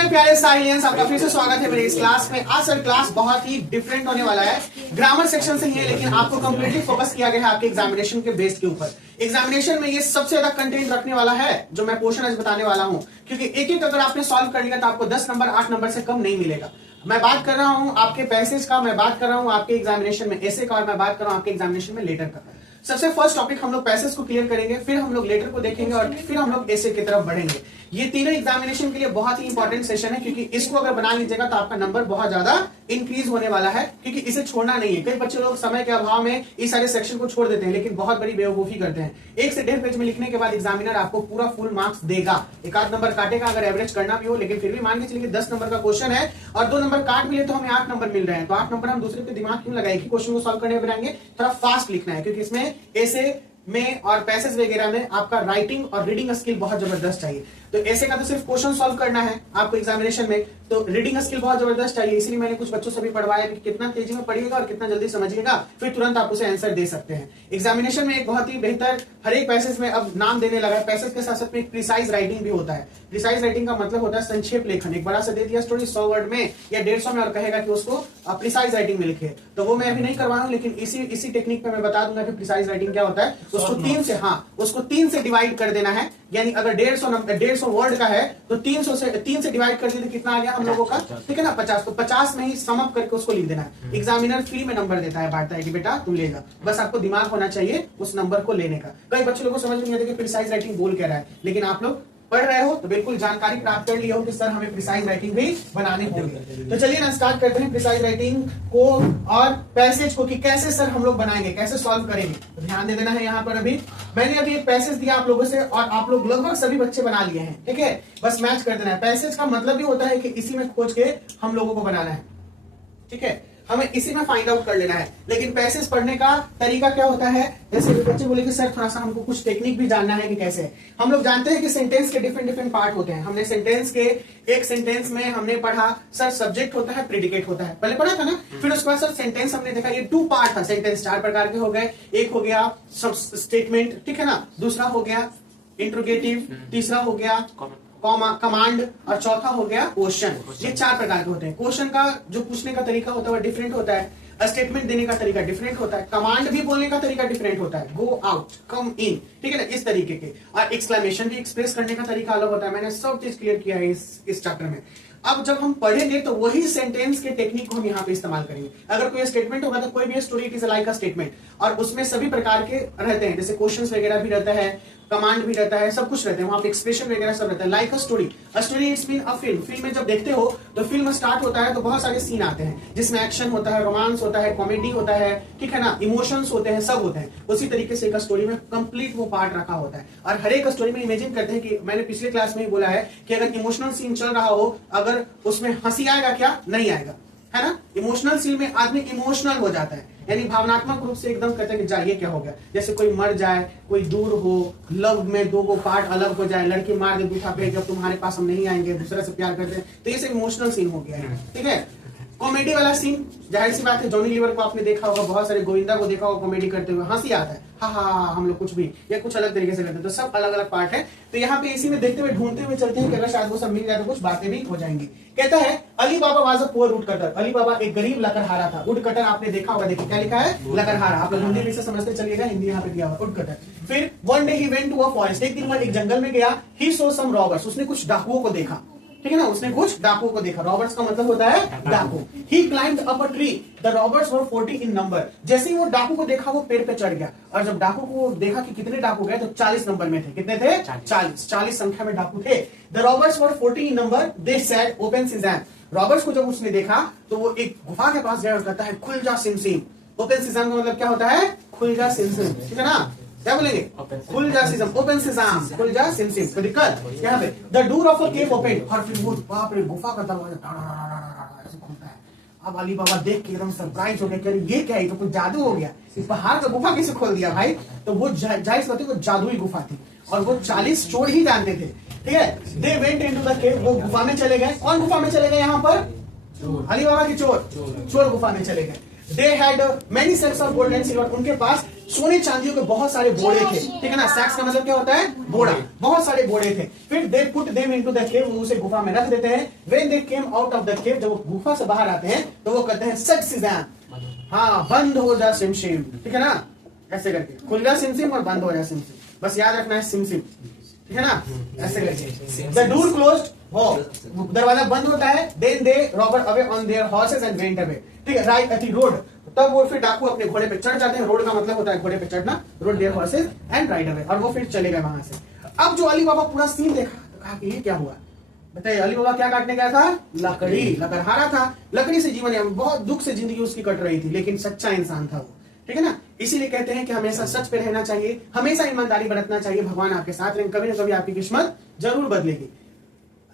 मेरे प्यारे साइलेंस, आपका फिर से स्वागत है मेरे इस क्लास में। आज सर क्लास बहुत ही डिफरेंट होने वाला है। ग्रामर सेक्शन से ही है, लेकिन आपको कंप्लीटली फोकस किया गया है आपके एग्जामिनेशन के बेस के ऊपर। एग्जामिनेशन में ये सबसे ज्यादा कंटेंट रखने वाला है जो मैं पोर्शन आज बताने वाला हूं, क्योंकि एक एक अगर आपने सॉल्व कर लिया तो आपको 10 नंबर 8 नंबर से कम नहीं मिलेगा। मैं बात कर रहा हूं आपके पैसेज का, मैं बात कर रहा हूं आपके एग्जामिनेशन में ऐसे का, और मैं बात कर रहा हूं आपके एग्जामिनेशन में लेटर का। सबसे फर्स्ट टॉपिक हम लोग पैसेज को क्लियर करेंगे, फिर हम लोग लेटर को देखेंगे और फिर हम लोग ऐसे की तरफ बढ़ेंगे। ये तीनों एग्जामिनेशन के लिए बहुत ही इंपॉर्टेंट सेशन है, क्योंकि इसको अगर बना लीजिएगा तो आपका नंबर बहुत ज्यादा इंक्रीज होने वाला है, क्योंकि इसे छोड़ना नहीं है। कई बच्चे लोग समय के अभाव में इस सारे सेक्शन को छोड़ देते हैं, लेकिन बहुत बड़ी बेवकूफी करते हैं। 1 से 1.5 पेज में लिखने के बाद एग्जामिनर आपको पूरा फुल मार्क्स देगा, एक आध नंबर काटेगा अगर एवरेज करना भी हो, लेकिन फिर भी मान के चलिए 10 नंबर का क्वेश्चन है और 2 नंबर काट भी ले तो हमें 8 नंबर मिल रहे हैं, तो 8 नंबर हम दूसरे पे दिमाग क्यों लगाए कि क्वेश्चन को सॉल्व करने में बनाएंगे। थोड़ा फास्ट लिखना है, क्योंकि इसमें ऐसे में और पैसेज वगैरह में आपका राइटिंग और रीडिंग स्किल बहुत जबरदस्त चाहिए। तो ऐसे का तो सिर्फ क्वेश्चन सॉल्व करना है आपको एग्जामिनेशन में, तो रीडिंग स्किल बहुत जबरदस्त चाहिए। इसलिए मैंने कुछ बच्चों से भी पढ़वाया कि कितना तेजी में पढ़िएगा और कितना जल्दी समझिएगा, फिर तुरंत आप उसे आंसर दे सकते हैं। एग्जामिनेशन में एक बहुत ही बेहतर हर एक पैसेज में अब नाम देने लगा है। पैसेज के साथ साथ में एक प्रिसाइज राइटिंग भी होता है। प्रिसाइज राइटिंग का मतलब होता है संक्षेप लेखन। एक बड़ा सा दे दिया स्टोरी 100 वर्ड में या 150 में और कहेगा कि उसको प्रिसाइज राइटिंग में लिखे, तो वो मैं अभी नहीं करवा रहा हूं, लेकिन इसी टेक्निक पे मैं बता दूंगा कि प्रिसाइज राइटिंग क्या होता है। उसको 3 से डिवाइड कर देना है, यानी अगर 150 वर्ड का है तो 3 से डिवाइड कर देते कितना आ गया हम लोगों का, ठीक है ना, 50। तो 50 में ही सम अप करके उसको लिख देना है। एग्जामिनर फ्री में नंबर देता है, बांटता है कि बेटा तुम लेगा, बस आपको दिमाग होना चाहिए उस नंबर को लेने का। कई बच्चों लोगों को समझ नहीं आता कि प्रिसाइज राइटिंग बोल क्या रहा है, लेकिन आप लोग पढ़ रहे हो तो बिल्कुल जानकारी प्राप्त कर लिया हो कि सर हमें प्रिसाइज राइटिंग भी बनानी होगी। तो चलिए ना स्टार्ट करते हैं प्रिसाइज राइटिंग को और पैसेज को, कि कैसे सर हम लोग बनाएंगे, कैसे सॉल्व करेंगे। तो ध्यान दे देना है। यहाँ पर अभी मैंने अभी एक पैसेज दिया आप लोगों से और आप लोग लगभग सभी बच्चे बना लिए हैं, ठीक है, बस मैच कर देना है। पैसेज का मतलब भी होता है कि इसी में खोज के हम लोगों को बनाना है, ठीक है, हमें इसी में फाइंड आउट कर लेना है। लेकिन पैसेज पढ़ने का तरीका क्या होता है, जैसे बच्चे बोले कि सर थोड़ा सा हमको कुछ टेक्निक भी जानना है कि कैसे। हम लोग जानते हैं कि सेंटेंस के डिफरेंट पार्ट होते हैं। हमने सेंटेंस के एक सेंटेंस में हमने पढ़ा सर सब्जेक्ट होता है, प्रेडिकेट होता है, पहले पढ़ा था ना। फिर उसके बाद सर सेंटेंस हमने देखा ये 2 पार्ट था। सेंटेंस 4 प्रकार के हो गए, एक हो गया सब स्टेटमेंट, ठीक है ना, दूसरा हो गया इंट्रोगेटिव, तीसरा हो गया कमांड और चौथा हो गया क्वेश्चन। ये 4 प्रकार के होते हैं। क्वेश्चन का जो पूछने का तरीका होता है वो डिफरेंट होता है, स्टेटमेंट देने का तरीका डिफरेंट होता है, कमांड भी बोलने का तरीका डिफरेंट होता है, गो आउट, कम इन, ठीक है ना, इस तरीके के, और एक्सक्लेमेशन भी एक्सप्रेस करने का तरीका अलग होता है। मैंने सब चीज क्लियर किया है इस चैप्टर में। अब जब हम पढ़ेंगे तो वही सेंटेंस के टेक्निक को हम यहाँ पे इस्तेमाल करेंगे। अगर कोई स्टेटमेंट होगा तो कोई भी story it is like a statement, और उसमें सभी प्रकार के रहते हैं, जैसे क्वेश्चंस वगैरह भी रहता है, कमांड भी रहता है, सब कुछ रहता है वहां पे, एक्सप्रेशन वगैरह सब रहता है। Like a story it's mean a film. Film में जब देखते हो तो फिल्म स्टार्ट होता है तो बहुत सारे सीन आते हैं जिसमें एक्शन होता है, रोमांस होता है, कॉमेडी होता है, ठीक है ना, इमोशंस होते हैं, सब होते हैं। उसी तरीके से एक स्टोरी में कंप्लीट वो पार्ट रखा होता है। और हर एक स्टोरी में इमेजिन करते हैं कि मैंने पिछले क्लास में ही बोला है कि अगर इमोशनल सीन चल रहा हो, अगर उसमें हंसी आएगा क्या, नहीं आएगा, है ना। इमोशनल सीन में आदमी इमोशनल हो जाता है, यानी भावनात्मक रूप से एकदम कहते हैं कि जाइए क्या हो गया। जैसे कोई मर जाए, कोई दूर हो, लव में 2 पार्ट अलग हो जाए, लड़की मार दे दूठा पे, जब तुम्हारे पास हम नहीं आएंगे, दूसरे से प्यार करते हैं, तो ये सब इमोशनल सीन हो गया है, ठीक है। कॉमेडी वाला सीन, जाहिर सी बात है, जॉनी लीवर को आपने देखा होगा, बहुत सारे गोविंदा को देखा होगा कॉमेडी करते हुए, हंसी आता है, हाँ हम लोग कुछ भी या कुछ अलग तरीके से करते हैं, तो सब अलग अलग पार्ट है। तो यहाँ पे इसी में देखते हुए ढूंढते हुए चलते हैं कि अगर शायद वो सब मिल जाए तो कुछ बातें भी हो जाएंगी। कहता है Ali Baba was a poor woodcutter. Ali Baba एक गरीब लकड़हारा था। वुड कटर आपने देखा होगा, देखिए क्या लिखा है, लकड़हारा। आप लोग हिंदी में से समझते चलिएगा, हिंदी यहाँ पे दिया हुआ वुड कटर। फिर one day he went to a forest. एक दिन वह एक जंगल में गया। He saw some robbers. उसने कुछ डाकुओं को देखा, ठीक है ना, उसने कुछ डाकुओं को देखा। रॉबर्ट्स का मतलब होता है डाकू। He climbed up a tree. The robbers were 40 in number. जैसे ही वो डाकू को देखा वो पेड़ पे चढ़ गया, और जब डाकू को देखा कि कितने डाकू गए तो 40 नंबर में थे। कितने थे? 40 संख्या में डाकू थे। The robbers were 40 in number. They said, "Open Sesame." Roberts को जब उसने देखा तो वो एक गुफा के पास गया और कहता है खुल जा सिम सिम। ओपन सिस्टम का मतलब क्या होता है, खुल जा सिम सिम, ठीक है ना। क्या बोलेंगे, खुल जा सिस्टम, ओपन सिस्टम, खुल जा सिम सिम। कोई दिक्कत यहाँ पे। The door of a cave open. और फिर वो बाप रे, गुफा का दरवाजा ऐसे खुलता है। अब अली बाबा देख के एकदम सरप्राइज हो गया कि ये क्या है, तो कुछ जादू हो गया, इस पहाड़ का गुफा कैसे खोल दिया भाई। तो वो जाहिर बात है वो जादुई गुफा थी, और वो 40 चोर ही जानते थे, ठीक है। They went into the cave. वो गुफा में चले गए। कौन गुफा में चले गए यहाँ पर, अली बाबा के चोर गुफा में चले गए। They had many sacks of gold and silver, उनके पास सोने चांदियों के बहुत सारे बोड़े थे, ठीक है ना। सैक्स का मतलब क्या होता है, बोड़ा, बहुत सारे बोड़े थे। फिर they put them into the cave, उसे गुफा में रख देते हैं। When they came out of the केव, जब वो गुफा से बाहर आते हैं तो वो कहते हैं सच सिजान, हाँ बंद हो जा सिमसिम, ठीक है ना, ऐसे करके खुल जा सिमसिम और बंद हो जा सिमसिम, बस याद रखना है सिमसिम, ठीक है ना, ऐसे करके। द डोर क्लोज्ड, हो दरवाजा बंद होता है। देन दे रॉबर away on their horses and went away, ठीक है, राइट एट द रोड, तब वो फिर डाकू अपने घोड़े पे चढ़ जाते हैं। रोड का मतलब होता है घोड़े पे चढ़ना, road there horses and ride away, और वो फिर चले गए वहां से। अब जो अली बाबा पूरा सीन देखा तो कहा कि ये क्या हुआ, बताइए। अली बाबा क्या काटने गया था, लकड़ी, लकड़हारा था, लकड़ी से जीवन, बहुत दुख से जिंदगी उसकी कट रही थी, लेकिन सच्चा इंसान था वो, ठीक है ना। इसीलिए कहते हैं कि हमेशा सच पे रहना चाहिए, हमेशा ईमानदारी बरतना चाहिए, भगवान आपके साथ रहेंगे, कभी ना कभी आपकी किस्मत जरूर बदलेगी।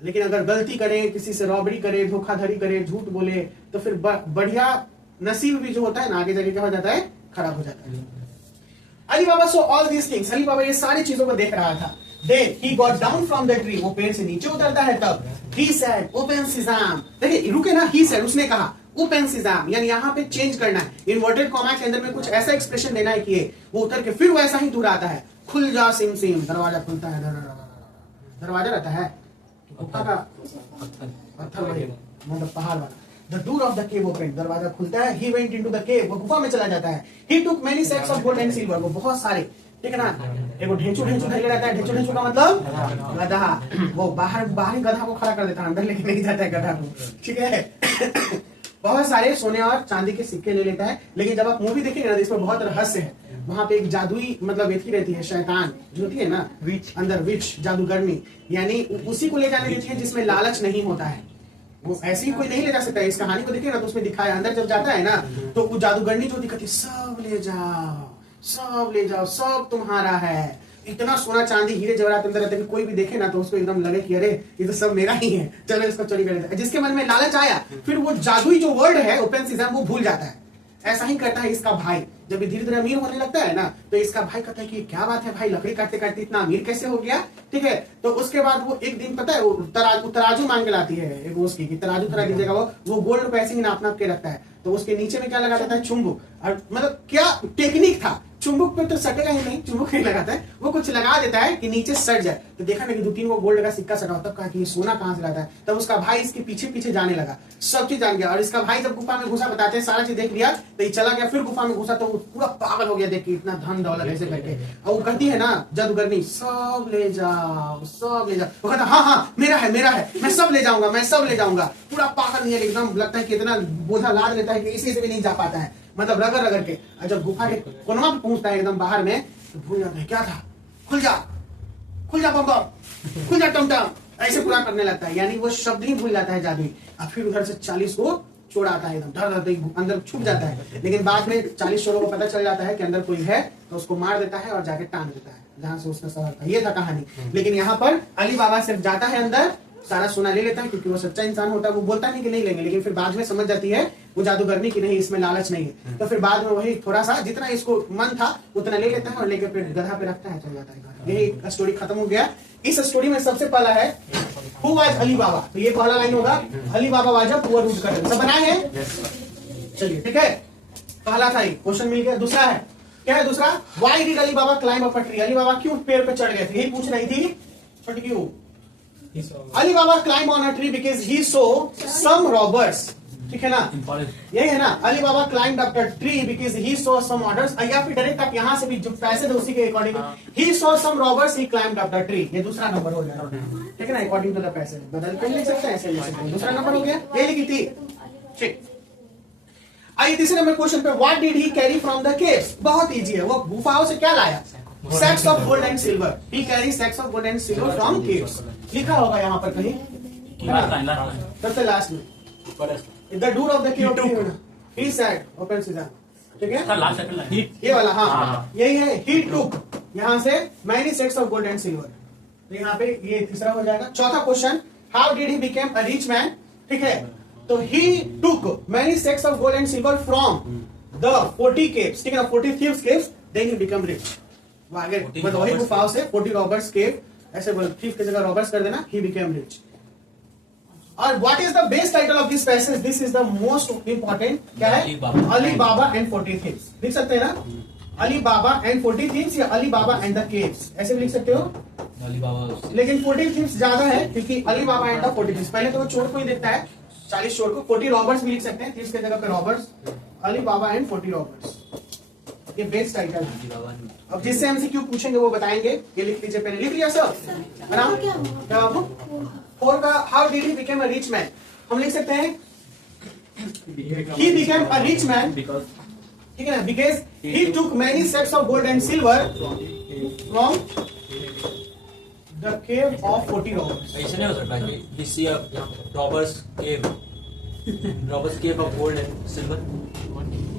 लेकिन अगर गलती करें, किसी से रॉबरी करे, धोखाधड़ी करे, झूठ बोले, तो फिर बढ़िया नसीब भी जो होता है ना आगे जाके क्या हो जाता है, खराब हो जाता है। Ali Baba saw all these things, Ali Baba ये सारी चीजों को देख रहा था। Then he got down from the tree, वो पेड़ से नीचे उतरता है तब he said open sesame, देखिए रुके ना, he said उसने कहा open sesame, यानी यहाँ पे चेंज करना है, इन्वर्टेड कॉमा के अंदर में कुछ ऐसा एक्सप्रेशन देना है कि वो उतर के फिर वैसा ही दोहराता है, खुल जा सिम सिम, दरवाजा खुलता है, दरवाजा रहता है गुफा का पत्थर वही मतलब पहाड़ वाला। The door of the cave opened, दरवाजा खुलता है, he went into the cave, वो गुफा में चला जाता है। He took many sacks of gold and silver, वो बहुत सारे, ठीक है ना, एक ढेंचू ढेंचू धैले रहता है, ढेंचू ढेंचू का मतलब गधा, वो बाहरी गधा को खड़ा कर देता है, अंदर लेके नहीं जाता है गधा को, ठीक है। बहुत सारे सोने और चांदी के सिक्के ले लेता है। लेकिन जब आप मूवी देखेंगे ना तो इसमें बहुत रहस्य है, वहां पे एक जादुई मतलब एथी रहती है, शैतान जो होती है ना, विच, अंदर विच जादूगरनी, यानी उसी को ले जाने देती है जिसमें लालच नहीं होता है, वो ऐसी कोई नहीं ले जा सकता है। इस कहानी को देखिए ना तो उसमें दिखाया, अंदर जब जाता है ना तो वो जादूगरनी जो दिखती, सब ले जाओ, सब ले जाओ, सब तुम्हारा है। इतना सोना चांदी हीरे जवाहरात अंदर रहते हैं कि कोई भी देखे ना तो उसको एकदम लगे कि अरे ये तो सब मेरा ही है, चलो इसको चोरी कर लेते हैं। जिसके मन में लालच आया फिर वो जादुई जो वर्ड है ओपन सीजन वो भूल जाता है। ऐसा ही करता है इसका भाई, जब धीरे धीरे अमीर होने लगता है ना तो इसका भाई कहता है कि क्या बात है भाई, लकड़ी काटते काटते इतना अमीर कैसे हो गया, ठीक है। तो उसके बाद वो एक दिन पता है वो तराजू मांग के लाती है एक उसकी कि तराजू करा दीजिएगा, वो गोल्ड पैसे ही नाप नाप के रखता है। तो उसके नीचे में क्या लगा देता है, चुंबक, और मतलब क्या टेक्निक था, चुंबक पे तो सटेगा ही नहीं, चुंबक नहीं लगाता है, वो कुछ लगा देता है कि नीचे सट जाए। तो देखा ना कि 2-3 वो गोल्ड का सिक्का सटा, तब कहा कि ये सोना कहां से लाता है। तब उसका भाई इसके पीछे पीछे जाने लगा, सब चीज जान गया। और इसका भाई जब गुफा में घुसा, बताते हैं सारा चीज देख लिया तो ये चला गया, फिर गुफा में घुसा तो वो पूरा पागल हो गया देख के इतना धन दौलत ऐसे करके। और वो कहती है ना जादूगरनी, सब ले जाओ, सब ले जाओ। वो कहता हाँ हाँ मेरा है, मेरा है, मैं सब ले जाऊंगा, मैं सब ले जाऊंगा। पूरा पागल नहीं है, एकदम लगता है कि इतना बोझा लाद लेता है कि इसी से भी नहीं जा पाता है, मतलब रगड़ रगड़ के। और जब गुफा के कोनमा पे पहुंचता है एकदम बाहर में तो भूल जाता है क्या था, खुल जा, खुल जा बम बम, खुल जा टमटम, ऐसे पूरा करने लगता है, यानी वो शब्द ही भूल जाता है जादुई। और फिर उधर से 40 को छोड़ाता है, एकदम डर डर अंदर छुप जाता है। लेकिन बाद में 40 चोरों को पता चल जाता है कि अंदर कोई है तो उसको मार देता है और जाके टांग देता है जहां से उसका सवार था। ये था कहानी। लेकिन यहाँ पर अली बाबा सिर्फ जाता है अंदर, सारा सोना ले लेता है क्योंकि वो सच्चा इंसान होता है, वो बोलता नहीं कि नहीं लेंगे, लेकिन फिर बाद में समझ जाती है वो जादूगरनी की नहीं, इसमें लालच नहीं है। तो फिर बाद में वही थोड़ा सा जितना इसको मन था उतना ले लेता है और लेकर फिर गधा पे रखता है, चल जाता है। यही स्टोरी खत्म हो गया। इस स्टोरी में सबसे पहला है हु वाज अली बाबा, तो ये पहला लाइन होगा, Ali Baba was poor root कर, सब बनाए हैं, चलिए ठीक है। पहला था क्वेश्चन मिल गया। दूसरा है क्या है, दूसरा why did Ali Baba climb up a tree, Ali Baba क्यों पेड़ पे चढ़ गए थे, यही पूछ रही थी छोटी क्यों। Ali Baba climb on a tree because he saw some robbers, ठीक है ना, यही है ना। Ali Baba climb up the tree because he saw some orders, या फिर डायरेक्ट आप यहां से भी जो पैसे थे उसी के according, he saw some robbers he climb up the tree, ये दूसरा नंबर हो जाएगा, ठीक है ना, अकॉर्डिंग टू द पैसे बदल कर ले सकते हैं, ऐसे ले सकते हैं, दूसरा नंबर हो गया, ये लिखी थी, ठीक। आइए तीसरे नंबर क्वेश्चन पे, what did he carry from the caves, बहुत इजी है, वो गुफाओं से क्या लाया, sacks of gold and silver, he carry sacks of gold and silver from caves, लिखा होगा यहाँ पर कहीं सबसे लास्ट में, the door of the cave he said open sesame, ठीक है, ये वाला, हाँ यही है, ही टुक यहाँ से many sacks of gold and silver, तो यहाँ पे ये तीसरा हो जाएगा। चौथा question, how did he become a rich man, ठीक है, तो he took many sacks of gold and silver from the 40 caves, ठीक है ना, 40 thieves caves, then he become rich, आगे मतलब वही गुफाओं से 40 रॉबर्स केव, ऐसे बोल थीफ की जगह रॉबर्स कर देना, ही बिकेम रिच। और what is the base title of this passage? This is the most important, क्या है? अली बाबा एंड 40 थीव्स। लिख सकते हैं ना, अली बाबा एंड 40 थीव्स या अली बाबा एंड द केव्स, ऐसे भी लिख सकते हो अली बाबा। लेकिन 40 थीव्स ज्यादा है क्योंकि अली बाबा एंड द 40 थीव्स, पहले तो वो चोर को ही देखता है, 40 चोर को। 40 रॉबर्स भी लिख सकते हैं, थीव्स की जगह पे robbers, Ali Baba and 40 robbers, ये बेस टाइटल है। अब जिससे एमसीक्यू पूछेंगे वो बताएंगे, ये लिख लीजिए, पहले लिख लिया सब बनाओ क्या बाबू? 4 का how did he become a rich man, हम लिख सकते हैं he became a rich man, ठीक है ना, because he took many sacks of gold and silver from the cave of 40 robbers। ऐसे नहीं हो सकता कि we see a robbers cave of gold and silver।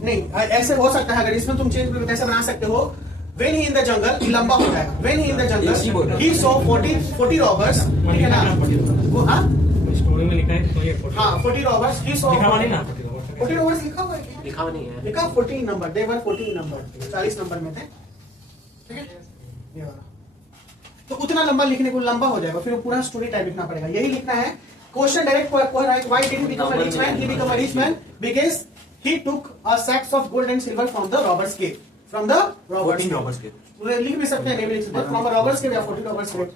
नहीं, ऐसे हो सकता है, अगर इसमें तुम चेंज करके ऐसा बना सकते हो, when he in the jungle, ये लंबा हो जाएगा, when he in the jungle he saw 40 robbers, ठीक है ना, वो हाँ स्टोरी में लिखा है तो ये 40 robbers he saw, लिखा हुआ नहीं ना 40 robbers लिखा हुआ है, लिखा हुआ नहीं है, लिखा 14 number, they were 14 number, 40 number में थे, ठीक है, ये वाला। तो उतना लंबा लिखने को लंबा हो जाएगा, फिर वो पूरा स्टोरी टाइप लिखना पड़ेगा, यही लिखना है। Question direct why did he become a rich man? He became a rich man because he took a sacks of gold and silver from the robbers cave, from the robbers 14 robbers cave। लिख भी सकते हैं, नहीं भी लिख सकते, from a robbers cave या 40 robbers cave।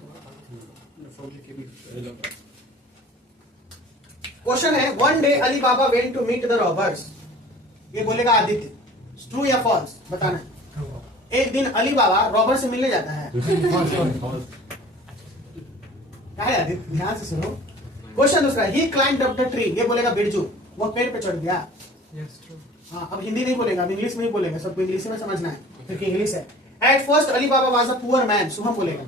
Question है, one day Ali Baba went to meet the robbers, ये बोलेगा आदित्य, ट्रू या फॉल्स बताना है। एक दिन अली बाबा रॉबर से मिलने जाता है, क्या है आदित्य, ध्यान से सुनो। क्वेश्चन दूसरा, ही क्लाइंब्ड अप द ट्री, ये बोलेगा बिरजू, वो पेड़ पे चढ़ गया। हाँ, अब हिंदी नहीं बोलेगा, अब इंग्लिश में ही बोलेगा, सबको इंग्लिश में समझना है क्योंकि इंग्लिश है। At first Ali Baba was a poor man, Shubham बोलेगा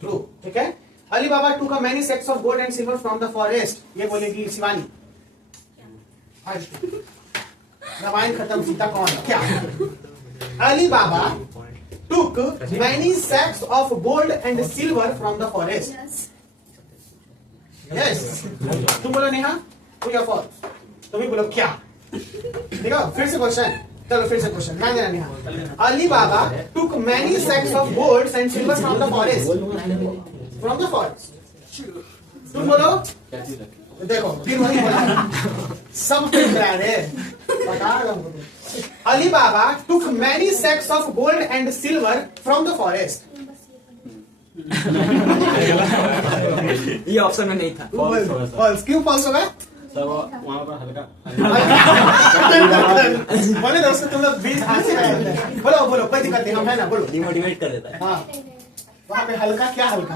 ट्रू, ठीक है। अली बाबा took a many sacks of gold and silver from the forest, ये बोलेगी शिवानी। रामायण खत्म, सीता कौन, क्या? अली बाबा took many sacks of gold and silver from the forest। Yes, तुम बोलो नेहा, ट्रू या फॉल्स? तुम ही बोलो क्या? देखो फिर से क्वेश्चन, चलो फिर से क्वेश्चन, ध्यान देना नेहा। अली बाबा took many sacks of gold and silver from the forest, from the forest। तुम बोलो, देखो फिर वही बोला, सब फिर करा रहे, बता रहा हूं। अली बाबा took many sacks of gold and silver from the forest। ये ऑप्शन में नहीं था। फॉल्स, क्यों फॉल्स होगा? सर वहाँ पर हल्का बोले दोस्तों, तुम लोग बीच हाथ से रहे हैं, बोलो बोलो, कोई दिक्कत नहीं, हम है ना, बोलो। डिमोटिवेट कर देता है। हाँ, वहाँ पे हल्का, क्या हल्का?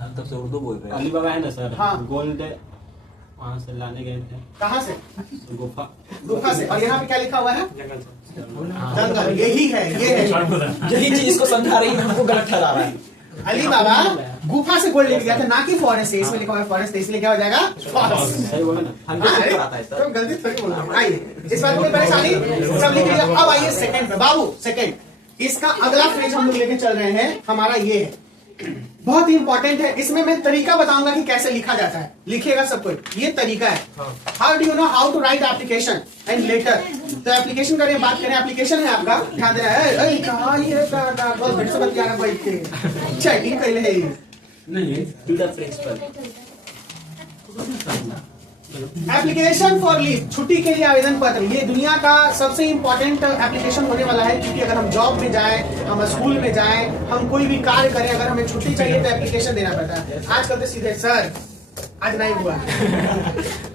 हम तब से उर्दू बोल रहे हैं। अली बाबा है ना सर, हाँ। गोल्ड वहाँ से लाने गए थे, कहाँ से? गुफा गुफा से। और यहाँ पे क्या लिखा हुआ है? जंगल से। जंगल, यही है, ये है। यही चीज इसको समझा रही है, हमको गलत ठहरा रहा है। अली बाबा गुफा से गोल्ड लेके गया था, ना कि फॉरेस्ट से, इसमें लिखा हुआ है फॉरेस्ट, इसलिए क्या हो जाएगा? फॉरेस्ट। सही बोला ना। हमको चुप कराता है सर। तुम गलती थोड़ी बोल रहे हो। आइए, इस बात को कोई परेशानी, सब लिख लिया। अब आइए सेकंड पे, बाबू सेकंड, इसका अगला फ्रेज हम लोग लेके चल रहे हैं, हमारा ये है, बहुत ही इंपॉर्टेंट है। इसमें मैं तरीका बताऊंगा कि कैसे लिखा जाता है, लिखेगा सब कोई, ये तरीका है। How do you know how to write application and letter? तो एप्लीकेशन करें, बात करें, एप्लीकेशन है आपका, ध्यान देना है। कहाँ ये बहुत से बतियाना बैठ के चैटिंग कर ले नहीं, to the principal. Application for leave, छुट्टी के लिए आवेदन पत्र, ये दुनिया का सबसे इंपॉर्टेंट एप्लीकेशन होने वाला है, क्योंकि अगर हम जॉब में जाएं, हम स्कूल में जाएं, हम कोई भी कार्य करें, अगर हमें छुट्टी चाहिए तो एप्लीकेशन देना पड़ता है। आजकल तो सीधे सर आज नहीं हुआ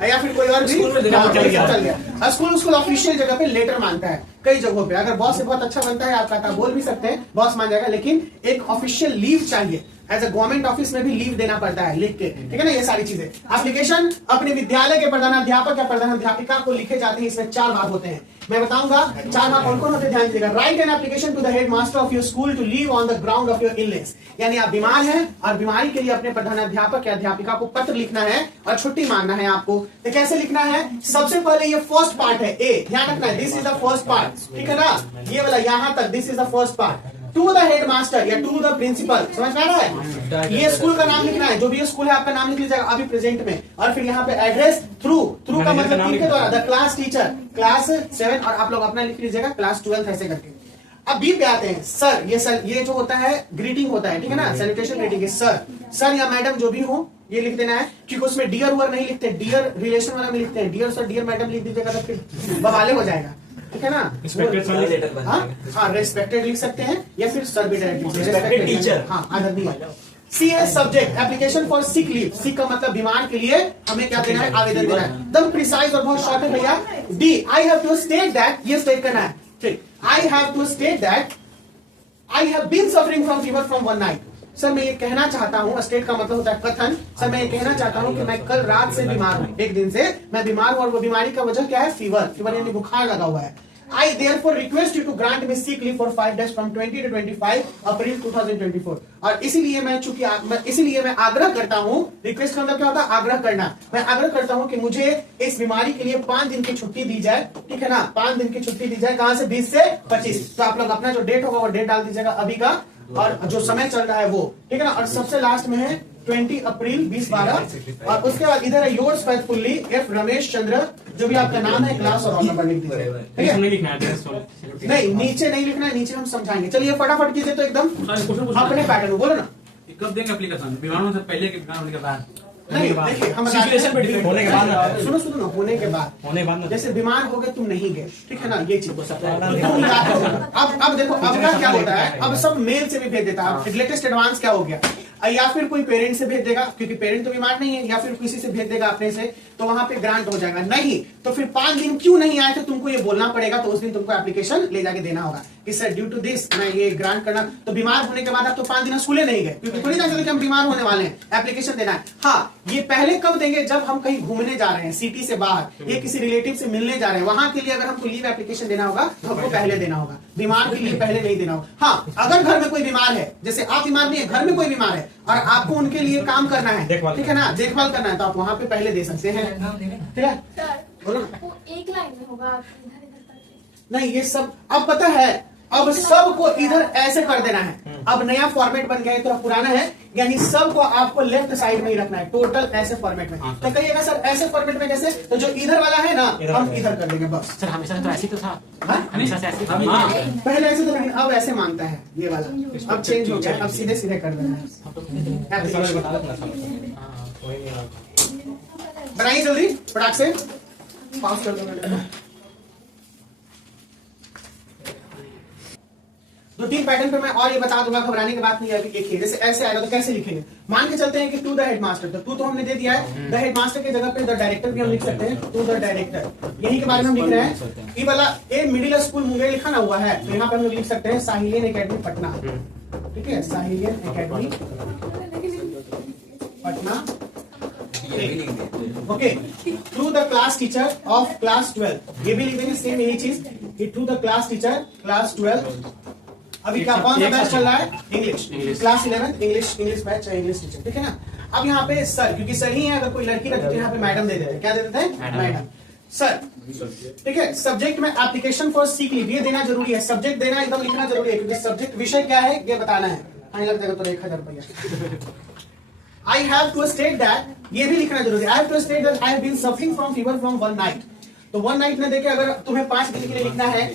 या फिर कोई और भी स्कूल में देना चल गया। स्कूल ऑफिशियल जगह पे लेटर मांगता है कई जगहों पे। अगर बॉस से बहुत अच्छा बनता है आपका, बोल भी सकते हैं, बॉस मान जाएगा, लेकिन एक ऑफिशियल लीव चाहिए। एज ए गवर्नमेंट ऑफिस में भी लीव देना पड़ता है लिख के, ठीक है ना, ये सारी चीजें। एप्लीकेशन अपने विद्यालय के प्रधानाध्यापक या प्रधानाध्यापिका को लिखे जाते हैं। इसमें 4 भाग होते हैं, मैं बताऊंगा 4 भाग कौन कौन होते हैं, ध्यान दीजिएगा। Write an application to the head master of your school to leave on the ground of your illness, यानी आप बीमार हैं और बीमारी के लिए अपने प्रधानाध्यापक या अध्यापिका को पत्र लिखना है और छुट्टी मांगना है आपको। तो कैसे लिखना है? सबसे पहले ये फर्स्ट पार्ट है, ए, ध्यान रखना है, this is the first part, ठीक है ना, ये वाला यहां तक, this is the first part. To the head master या टू द प्रिंसिपल, समझ में आ रहा है? ये स्कूल का नाम लिखना है, जो भी स्कूल है आपका नाम लिख लीजिएगा अभी प्रेजेंट में, और फिर यहाँ पे एड्रेस, थ्रू का मतलब किसके द्वारा, द क्लास टीचर, क्लास 7, और आप लोग अपना लिख लीजिएगा क्लास 12 ऐसे करके। अब बी पे आते हैं। सर ये जो होता है ग्रीटिंग होता है, ठीक है ना, सैल्यूटेशन ग्रीटिंग है। सर या मैडम जो भी हो ये लिख देना है, क्योंकि उसमें डियर हुआ नहीं लिखते, डियर रिलेशन वाला में लिखते हैं। डियर सर डियर मैडम लिख दीजिएगा तो फिर बवाले हो जाएगा, ठीक है ना। हाँ रेस्पेक्टेड लिख सकते हैं या फिर सर भी डायरेक्ट Respected teacher. हाँ आदरणीय। C S subject application for sick leave, sick का मतलब बीमार के लिए हमें क्या देना है, आवेदन देना है। एकदम प्रिसाइज और बहुत शॉर्ट है भैया। डी I have to state that, ये स्टेट करना है, ठीक। I have to state that I have been suffering from fever from one night. Sir मैं ये कहना चाहता हूँ, स्टेट का मतलब होता है कथन। सर मैं ये कहना चाहता हूँ कि मैं कल रात से बीमार हूँ, एक दिन से मैं बीमार हूँ और वो बीमारी का वजह क्या है, फीवर यानी बुखार लगा हुआ है। I therefore request you to grant me sick leave for 5 days from 20 to 25 अप्रैल 2024। और इसीलिए मैं आग्रह करता हूँ, रिक्वेस्ट का मतलब क्या होता है, आग्रह करना। मैं आग्रह करता हूँ कि मुझे इस बीमारी के लिए 5 दिन की छुट्टी दी जाए, ठीक है ना, 5 दिन की छुट्टी दी जाए। कहां से, 20 से 25। तो आप लोग अपना जो डेट होगा वो डेट डाल दीजिएगा अभी का, और जो समय चल रहा है वो, ठीक है ना। और सबसे लास्ट में है 20 अप्रैल 2012। और उसके बाद इधर है yours faithfully F Ramesh Chandra, जो भी आपका नाम है, क्लास और रोल नंबर लिख दीजिए, ठीक है। नहीं लिखना है, नहीं नीचे नहीं लिखना है, नीचे हम समझाएंगे। चलिए फटाफट कीजिए तो एकदम अपने पैटर्न में बोलो ना। कब देंगे एप्लीकेशन, बीमारों से पहले के बीमार होने के बाद? नहीं देखिए हम Situation पे depend होने के बाद ना। सुनो ना, होने के बाद ना। जैसे बीमार हो गए, तुम नहीं गए, ठीक है ना, ये चीज अब देखो अब का क्या होता है, अब सब मेल से भी भेज देता है। लेटेस्ट एडवांस क्या हो गया, या फिर कोई पेरेंट से भेज देगा क्योंकि पेरेंट तो बीमार नहीं है, या फिर किसी से भेज देगा अपने से, तो वहां पे ग्रांट हो जाएगा। नहीं तो फिर 5 दिन क्यों नहीं आए थे तुमको ये बोलना पड़ेगा, तो उस दिन तुमको एप्लीकेशन ले जाके देना होगा कि सर ड्यू टू दिस मैं ये ग्रांट करना। तो बीमार होने के बाद आप तो 5 दिन स्कूले नहीं गए, क्योंकि थोड़ी ना चलते कि हम बीमार होने वाले हैं, एप्लीकेशन देना है। हाँ ये पहले कब देंगे, जब हम कहीं घूमने जा रहे हैं सिटी से बाहर, या किसी रिलेटिव से मिलने जा रहे हैं, वहां के लिए अगर हमको लीव एप्लीकेशन देना होगा तो हमको पहले देना होगा। बीमार के लिए पहले नहीं देना होगा। हाँ अगर घर में कोई बीमार है, जैसे आप बीमार नहीं है, घर में कोई बीमार है और आपको उनके लिए काम करना है, ठीक है ना, देखभाल करना है, तो आप वहां पे पहले दे सकते हैं, ठीक है। बोलो ना। वो एक लाइन में होगा, आप इधर इधर करके। नहीं ये सब अब पता है, अब सबको इधर ऐसे कर देना है। अब नया फॉर्मेट बन गया है, तो पुराना है, यानी सबको आपको लेफ्ट साइड में ही रखना है, टोटल ऐसे फॉर्मेट में। तो कहिएगा सर ऐसे फॉर्मेट में कैसे, तो जो इधर वाला है ना हम इधर कर देंगे बस। सर हमेशा तो ऐसे ही तो था, हाँ? हमेशा से ऐसे ही था। पहले ऐसे था लेकिन अब ऐसे मांगता है ये वाला, अब चेंज हो गया, अब सीधे सीधे कर देना है। बनाइए जल्दी फटाक से, पास कर दो। 2-3 पैटर्न पे मैं और ये बता दूंगा, घबराने की बात नहीं है। देखिए जैसे ऐसे आएगा तो कैसे लिखेंगे, मान के चलते हैं कि टू द हेडमास्टर, तो टू तो हमने दे दिया है, द हेडमास्टर की जगह पे द डायरेक्टर भी हम लिख सकते हैं, टू द डायरेक्टर, यही के बारे में हम लिख रहे हैं। ये वाला ए मिडिल स्कूल मुंगेर लिखा ना हुआ है, तो यहाँ पे हम लिख सकते हैं साहिलियन एकेडमी पटना, ठीक है, साहिलियन academy Patna, okay. To the class teacher of class 12, ये भी लिख देंगे सेम यही चीज, to the class teacher class 12। अभी क्या कौन सा बैच चल रहा है, इंग्लिश, क्लास 11 इंग्लिश बैच है, इंग्लिश टीचर, ठीक है ना। अब यहाँ पे सर, क्योंकि सर ही है, अगर कोई लड़की रहती है तो यहाँ पे मैडम दे देते हैं, क्या दे देते हैं, मैडम सर, ठीक है। सब्जेक्ट में एप्लीकेशन फॉर सिक लीव, ये देना जरूरी है, सब्जेक्ट देना एकदम लिखना जरूरी है, क्योंकि सब्जेक्ट विषय क्या है ये बताना है, आने लग जाएगा तो 1000 रुपया। I have to state that, ये भी लिखना जरूरी है, I have to state that I have been suffering from fever from one night। तो 1 नाइट में देखे, अगर तुम्हें 5 दिन के लिए लिखना है,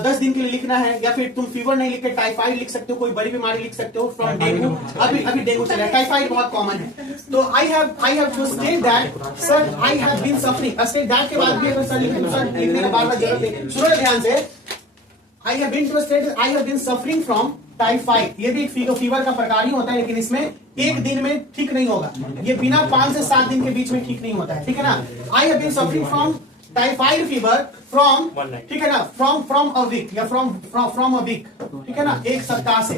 10 दिन के लिए लिखना है, या फिर तुम फीवर नहीं लिख के टाइफाइड लिख सकते हो, कोई बड़ी बीमारी लिख सकते हो, फ्रॉम डेंगू, अभी डेंगू चल रहा है, टाइफाइड बहुत कॉमन है। तो I have to state that sir I have been suffering, state that के बाद भी अगर सर लिखे तो सर लिखने का बार-बार जरूरत है। सुनो ध्यान से, I have been to state I have been suffering from typhoid, ये भी एक फीवर का प्रकार ही होता है, लेकिन इसमें एक दिन में ठीक नहीं होगा, ये बिना 5 से 7 दिन के बीच में ठीक नहीं होता है, ठीक है ना। I have been suffering from typhoid fever from, ठीक है ना, फ्रॉम अ वीक, या फ्रॉम अ वीक, ठीक है ना, एक सप्ताह से।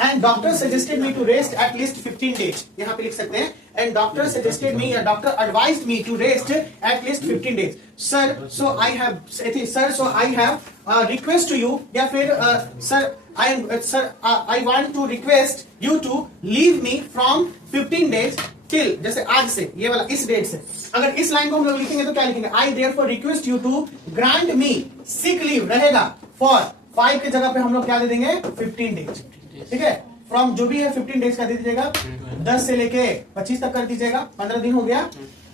And doctor suggested me to rest at least 15 days, यहाँ पे लिख सकते हैं, एंड डॉक्टर सजेस्टेड मी, या doctor advised me to rest at least 15 days. Sir so I have request to you, या फिर sir I want to request you to leave me from 15 days till, जैसे आज से, ये वाला इस date से। अगर इस लाइन को हम लोग लिखेंगे तो क्या लिखेंगे, I therefore request you to grant me sick leave रहेगा for 5 की जगह पे हम लोग क्या दे देंगे 15 डेज, ठीक है। फ्रॉम जो भी है 15 डेज का दे दीजिएगा, 10 से लेके 25 तक कर दीजिएगा, 15 दिन हो गया।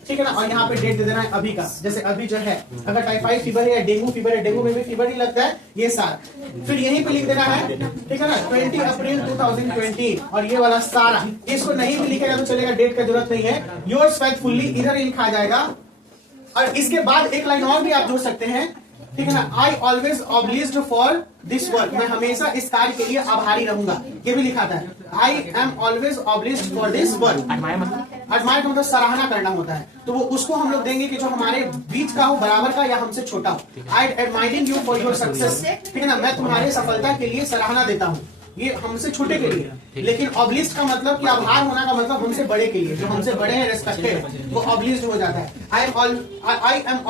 ठीक है ना, और यहाँ पे डेट दे देना है अभी का, जैसे अभी जो है अगर टाइफाइड फीवर है या डेंगू फीवर है, डेंगू में भी फीवर ही लगता है, ये सारा फिर यहीं पे लिख देना है, ठीक है ना, 20 अप्रैल 2020 और ये वाला सारा, इसको नहीं भी लिखेगा तो चलेगा, डेट का जरूरत नहीं है, योर्स फेथफुली इधर ही लिखा जाएगा। और इसके बाद एक लाइन और भी आप जोड़ सकते हैं, ठीक है ना, I always obliged for this work, मैं हमेशा इस कार्य के लिए आभारी रहूंगा, ये भी लिखा था, I am always obliged for this work. Admire का मतलब सराहना करना होता है, तो वो उसको हम लोग देंगे कि जो हमारे बीच का हो, बराबर का या हमसे छोटा हो। I admiring you for your success, ठीक है ना, मैं तुम्हारे सफलता के लिए सराहना देता हूँ, ये हमसे छोटे के लिए। लेकिन ऑब्लिज्ड का मतलब कि आभार होना का मतलब हमसे बड़े के लिए, जो हमसे बड़े हैं रेस्पेक्टेड, वो ऑब्लिज्ड हो जाता है। I am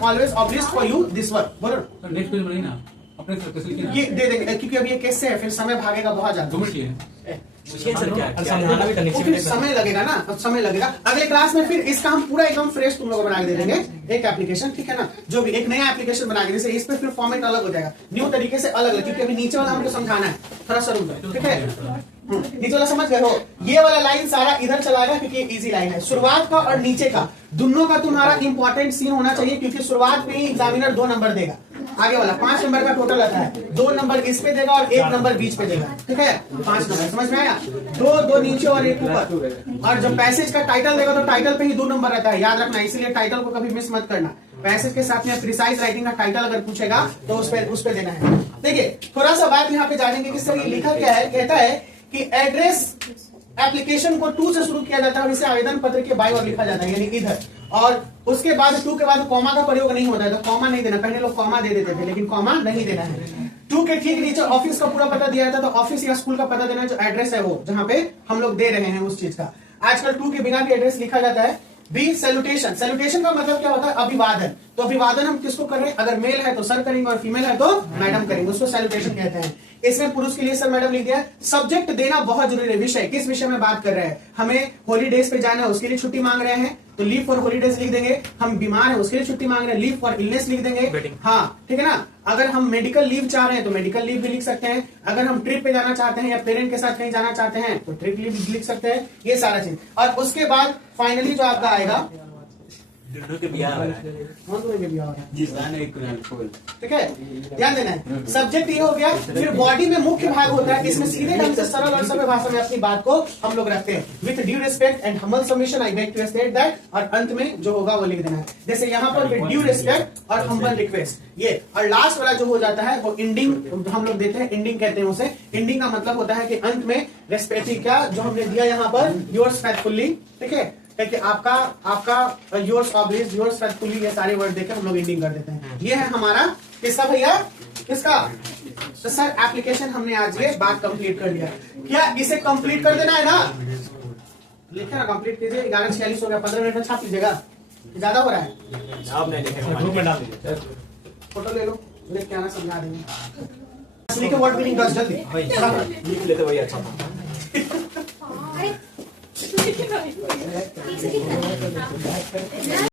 always obliged for you this work. बोलो नेक्स्ट पेज बनाइए ना, अपने कैसे लिखिए ना। ये दे देंगे क्योंकि अब ये कैसे है, फिर समय भागेगा बहुत ज्यादा, 2 मिनट की है। मुझे सर क्या समझाना भी करनी वो फिर समय लगेगा ना, अब समय लगेगा। अगले क्लास में फिर इसका हम पूरा एकदम फ्रेश तुम लोगों को बना के दे देंगे, एक एप्लीकेशन, ठीक है ना, जो भी एक नया एप्लीकेशन बना के, जैसे इस पे फिर फॉर्मेट अलग हो जाएगा, न्यू तरीके से अलग, क्योंकि अभी नीचे वाला हमको समझाना है, थोड़ा सा रुक जाओ, ठीक है। नीचे वाला समझ गए हो, ये वाला लाइन सारा इधर चलाएगा क्योंकि ये इजी लाइन है। शुरुआत का और नीचे का दोनों का तुम्हारा इंपॉर्टेंट सीन होना चाहिए, क्योंकि शुरुआत में ही एग्जामिनर 2 नंबर देगा, आगे वाला 5 नंबर का टोटल आता है, 2 नंबर इस पे देगा और 1 नंबर बीच पे देगा, ठीक है, 5 नंबर, समझ में आया, 2 नीचे और 1 ऊपर। और जब पैसेज का टाइटल देगा तो टाइटल पे ही 2 नंबर रहता है, याद रखना, इसीलिए टाइटल को कभी मिस मत करना। पैसेज के साथ में प्रिसाइज राइटिंग का टाइटल अगर पूछेगा तो उस पे देना है। देखिए थोड़ा सा बात यहाँ पे जानेंगे कि सर ये लिखा क्या है, कहता है कि एड्रेस एप्लीकेशन को 2 से शुरू किया जाता है और इसे आवेदन पत्र के बाईं ओर लिखा जाता है, यानी इधर, और उसके बाद 2 के बाद कॉमा का प्रयोग नहीं होता है, तो कॉमा नहीं देना, पहले लोग कॉमा दे देते थे, लेकिन कॉमा नहीं देना है। 2 के ठीक नीचे ऑफिस का पूरा पता दिया जाता है, तो ऑफिस या स्कूल का पता देना, जो एड्रेस है वो जहाँ पे हम लोग दे रहे हैं उस चीज का। आजकल 2 के बिना भी एड्रेस लिखा जाता है। बी सैल्यूटेशन, सैल्यूटेशन का मतलब क्या होता है, अभिवादन, तो अभिवादन हम किसको कर रहे हैं, अगर मेल है तो सर करेंगे और फीमेल है तो मैडम करेंगे, उसको सैल्यूटेशन कहते हैं। इसमें पुरुष के लिए सर मैडम लिख दिया। सब्जेक्ट देना बहुत जरूरी है, विषय, किस विषय में बात कर रहे हैं, हमें हॉलीडेज पे जाना है उसके लिए छुट्टी मांग रहे हैं तो लीव फॉर हॉलीडेज लिख देंगे, हम बीमार हैं उसके लिए छुट्टी मांग रहे हैं, लीव फॉर इलनेस लिख देंगे, हाँ ठीक है ना। अगर हम मेडिकल लीव चाह रहे हैं तो मेडिकल लीव भी लिख सकते हैं, अगर हम ट्रिप पे जाना चाहते हैं या पेरेंट के साथ कहीं जाना चाहते हैं तो ट्रिप लीव लिख सकते हैं, ये सारा चीज। और उसके बाद फाइनली जो आपका आएगा के बिहार ठीक है, ध्यान देना है। सब्जेक्ट ये हो गया, फिर बॉडी में मुख्य भाग होता है, इसमें सीधे ढंग से सरल और सभ्य भाषा में अपनी बात को हम लोग रखते हैं। With due respect and humble submission I beg to state that, और अंत में जो होगा वो लिख देना है, जैसे यहाँ पर विथ ड्यू रिस्पेक्ट और हम्बल रिक्वेस्ट, ये। और लास्ट वाला जो हो जाता है वो इंडिंग हम लोग देते हैं, इंडिंग कहते हैं उसे। इंडिंग का मतलब होता है कि अंत में रेस्पेक्ट क्या जो हमने दिया यहाँ पर, योर्स फेथफुली, ठीक है, कि आपका योर्स ऑब्लिज्ड, योर्स फेथफुली, ये सारे वर्ड देकर हम लोग एंडिंग कर देते हैं। ये है हमारा किसका भैया, किसका, तो सर एप्लीकेशन हमने आज ये बात कंप्लीट कर लिया। क्या इसे कंप्लीट कर देना है ना, लिखे ना, कंप्लीट कीजिए। 11:46 हो गया, 15 मिनट में छाप लीजिएगा, ज्यादा हो रहा है, आप नहीं लिखे, ग्रुप में डाल दीजिए, फोटो ले लो, लेके क्या आना समझा देंगे, लिखे वर्ड मीनिंग 10 जल्दी लिख लेते वही अच्छा था। अरे